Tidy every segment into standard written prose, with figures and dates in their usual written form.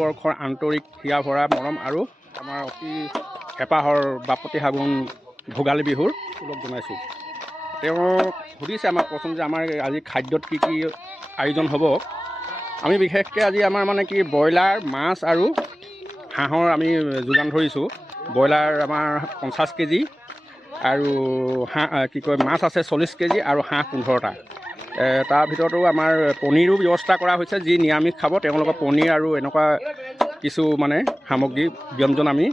বৰ্ষৰ আন্তৰিক হিয়া ভৰা মৰম আৰু আমাৰ অতি হেঁপাহৰ বাপতি সাগোন ভোগালী বিহুৰ সুলভ জনাইছোঁ। তেওঁ সুধিছে আমাক প্ৰথম যে আমাৰ আজি খাদ্যত কি কি আয়োজন হ'ব। আমি বিশেষকৈ আজি আমাৰ মানে কি ব্ৰইলাৰ, মাছ আৰু হাঁহৰ আমি যোগান ধৰিছোঁ। ব্ৰইলাৰ আমাৰ 50 কেজি আৰু হাঁহ মাছ আছে 40 কেজি আৰু হাঁহ 15টা। তাৰ ভিতৰতো আমাৰ পনীৰো ব্যৱস্থা কৰা হৈছে। যি নিৰামিষ খাব তেওঁলোকৰ পনীৰ আৰু এনেকুৱা কিছু মানে সামগ্ৰী ব্যঞ্জন আমি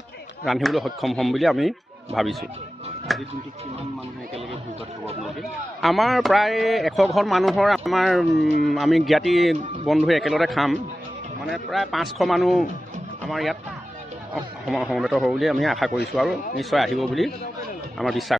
ৰান্ধিবলৈ সক্ষম হ'ম বুলি আমি ভাবিছোঁ। আজিৰ দিনটোত কিমান মানুহে একেলগে ভোজত খাব আপোনালোকে? আমাৰ প্ৰায় 100 ঘৰ মানুহৰ আমি জ্ঞাতি বন্ধু একেলগে খাম। মানে প্ৰায় 500 মানুহ আমাৰ ইয়াত সমবেত হ'ব বুলি আমি আশা কৰিছোঁ আৰু নিশ্চয় আহিব বুলি আমাৰ বিশ্বাস।